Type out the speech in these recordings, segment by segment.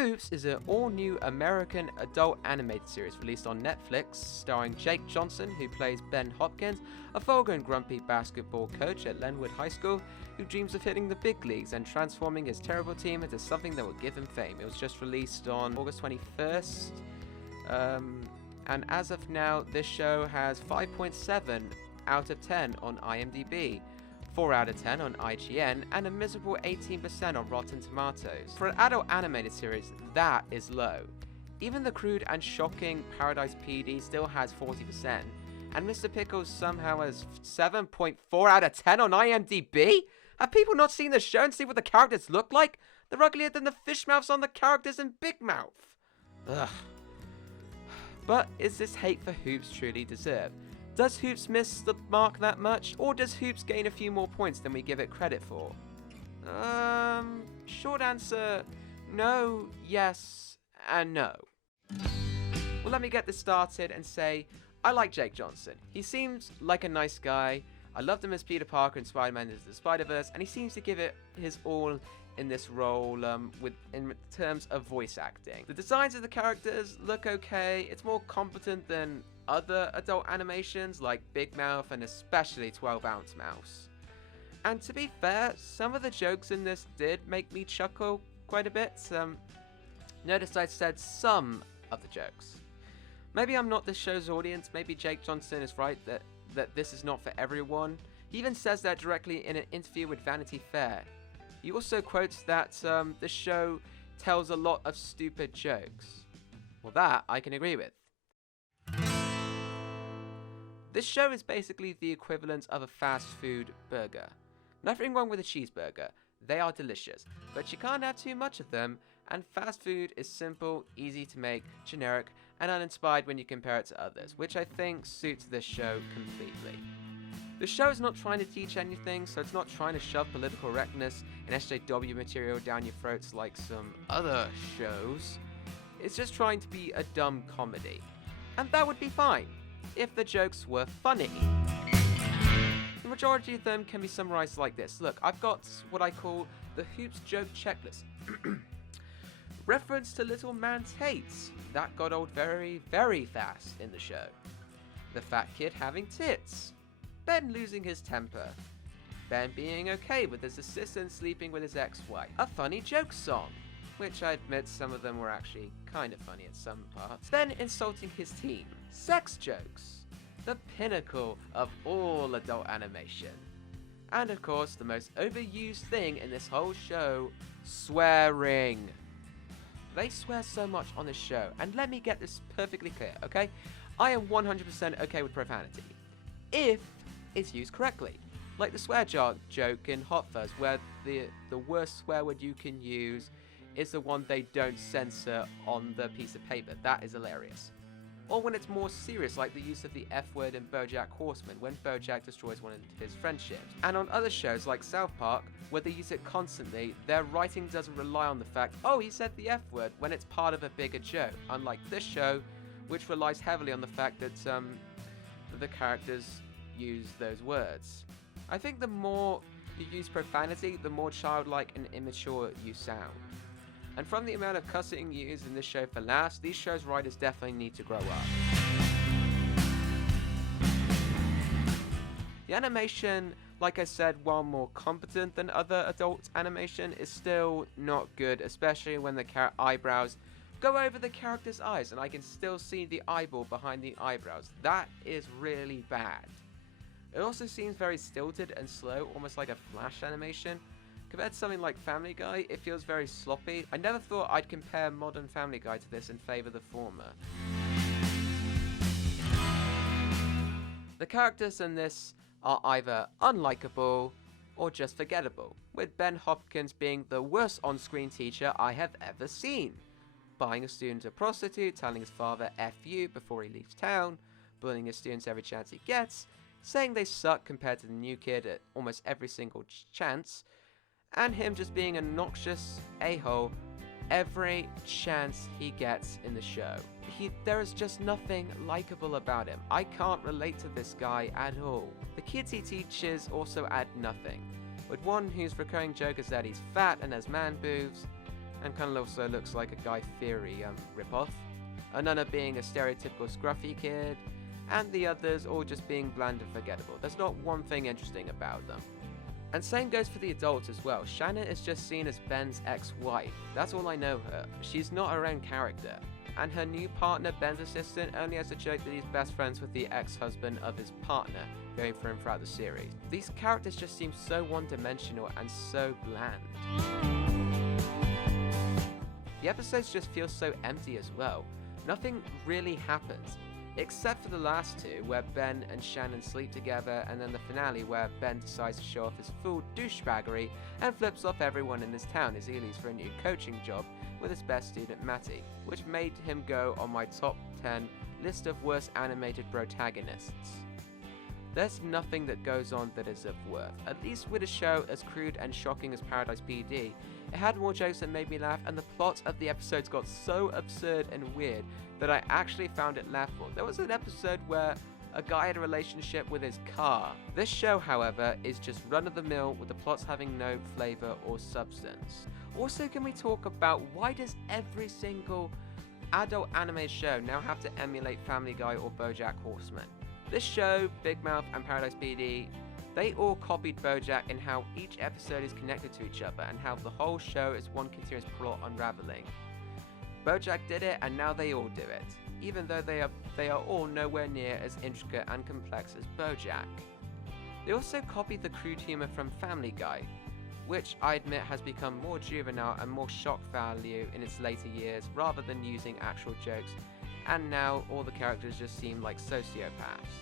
Hoops is an all-new American adult animated series released on Netflix, starring Jake Johnson, who plays Ben Hopkins, a vulgar and grumpy basketball coach at Lenwood High School, who dreams of hitting the big leagues and transforming his terrible team into something that will give him fame. It was just released on August 21st, and as of now, this show has 5.7 out of 10 on IMDb, 4 out of 10 on IGN, and a miserable 18% on Rotten Tomatoes. For an adult animated series, that is low. Even the crude and shocking Paradise PD still has 40%, and Mr. Pickles somehow has 7.4 out of 10 on IMDb? Have people not seen the show and seen what the characters look like? They're uglier than the fish mouths on the characters in Big Mouth. Ugh. But is this hate for Hoops truly deserved? Does Hoops miss the mark that much, or does Hoops gain a few more points than we give it credit for? Short answer, no, yes, and no. Well, let me get this started and say, I like Jake Johnson. He seems like a nice guy. I loved him as Peter Parker in Spider-Man Into the Spider-Verse, and he seems to give it his all in this role in terms of voice acting. The designs of the characters look okay. It's more competent than other adult animations like Big Mouth and especially 12 Ounce Mouse. And to be fair, some of the jokes in this did make me chuckle quite a bit. Notice I said some of the jokes. Maybe I'm not this show's audience. Maybe Jake Johnson is right that this is not for everyone. He even says that directly in an interview with Vanity Fair. He also quotes that the show tells a lot of stupid jokes. Well, that I can agree with. This show is basically the equivalent of a fast food burger. Nothing wrong with a cheeseburger, they are delicious, but you can't have too much of them, and fast food is simple, easy to make, generic, and uninspired when you compare it to others, which I think suits this show completely. The show is not trying to teach anything, so it's not trying to shove political correctness and SJW material down your throats like some other shows. It's just trying to be a dumb comedy. And that would be fine, if the jokes were funny. The majority of them can be summarized like this. Look, I've got what I call the Hoops joke checklist. Reference to Little Man Tate. That got old very, very fast in the show. The fat kid having tits. Ben losing his temper. Ben being okay with his assistant sleeping with his ex-wife. A funny joke song, which I admit some of them were actually kind of funny at some parts. Ben insulting his team. Sex jokes. The pinnacle of all adult animation. And of course, the most overused thing in this whole show, swearing. They swear so much on this show, and let me get this perfectly clear, okay? I am 100% okay with profanity, if it's used correctly. Like the swear jar joke in Hot Fuzz, where the worst swear word you can use is the one they don't censor on the piece of paper. That is hilarious. Or when it's more serious, like the use of the F word in BoJack Horseman, when BoJack destroys one of his friendships. And on other shows like South Park, where they use it constantly, their writing doesn't rely on the fact, oh, he said the F word, when it's part of a bigger joke. Unlike this show, which relies heavily on the fact that the characters use those words. I think the more you use profanity, the more childlike and immature you sound. And from the amount of cussing used in this show for laughs, these shows' writers definitely need to grow up. The animation, like I said, while more competent than other adult animation, is still not good, especially when the eyebrows go over the character's eyes, and I can still see the eyeball behind the eyebrows. That is really bad. It also seems very stilted and slow, almost like a flash animation. Compared to something like Family Guy, it feels very sloppy. I never thought I'd compare modern Family Guy to this and favour the former. The characters in this are either unlikable or just forgettable, with Ben Hopkins being the worst on-screen teacher I have ever seen. Buying a student a prostitute, telling his father F you before he leaves town, bullying his students every chance he gets, saying they suck compared to the new kid at almost every single chance, and him just being a noxious a-hole every chance he gets in the show. There is just nothing likable about him. I can't relate to this guy at all. The kids he teaches also add nothing, with one whose recurring joke is that he's fat and has man boobs, and kind of also looks like a Guy Fieri ripoff. Another being a stereotypical scruffy kid, and the others all just being bland and forgettable. There's not one thing interesting about them. And same goes for the adults as well. Shannon is just seen as Ben's ex-wife. That's all I know her. She's not her own character. And her new partner, Ben's assistant, only has a joke that he's best friends with the ex-husband of his partner, going for him throughout the series. These characters just seem so one-dimensional and so bland. The episodes just feel so empty as well. Nothing really happens, except for the last two, where Ben and Shannon sleep together, and then the finale where Ben decides to show off his full douchebaggery and flips off everyone in his town as he leaves for a new coaching job with his best student Matty, which made him go on my top 10 list of worst animated protagonists. There's nothing that goes on that is of worth. At least with a show as crude and shocking as Paradise PD, it had more jokes that made me laugh, and the plot of the episodes got so absurd and weird that I actually found it laughable. There was an episode where a guy had a relationship with his car. This show, however, is just run-of-the-mill, with the plots having no flavor or substance. Also, can we talk about why does every single adult anime show now have to emulate Family Guy or BoJack Horseman? This show, Big Mouth, and Paradise PD, they all copied BoJack in how each episode is connected to each other and how the whole show is one continuous plot unraveling. BoJack did it, and now they all do it, even though they are all nowhere near as intricate and complex as BoJack. They also copied the crude humor from Family Guy, which I admit has become more juvenile and more shock value in its later years rather than using actual jokes, and now all the characters just seem like sociopaths.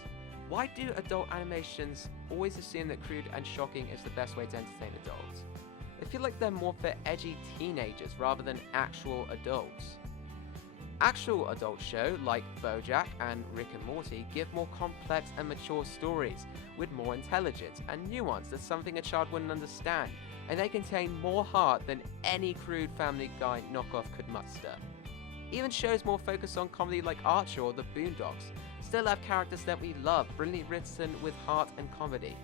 Why do adult animations always assume that crude and shocking is the best way to entertain adults? I feel like they're more for edgy teenagers rather than actual adults. Actual adult shows like BoJack and Rick and Morty give more complex and mature stories with more intelligence and nuance that's something a child wouldn't understand, and they contain more heart than any crude Family Guy knockoff could muster. Even shows more focused on comedy like Archer or The Boondocks still have characters that we love, brilliantly written with heart and comedy.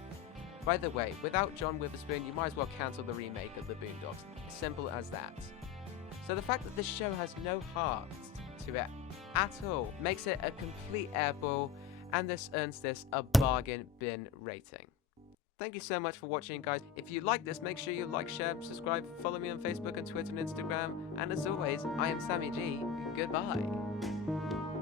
By the way, without John Witherspoon, you might as well cancel the remake of The Boondocks. Simple as that. So the fact that this show has no heart to it at all makes it a complete airball, and this earns this a bargain bin rating. Thank you so much for watching, guys. If you like this, make sure you like, share, subscribe, follow me on Facebook and Twitter and Instagram, and as always, I am Sammy G. Goodbye.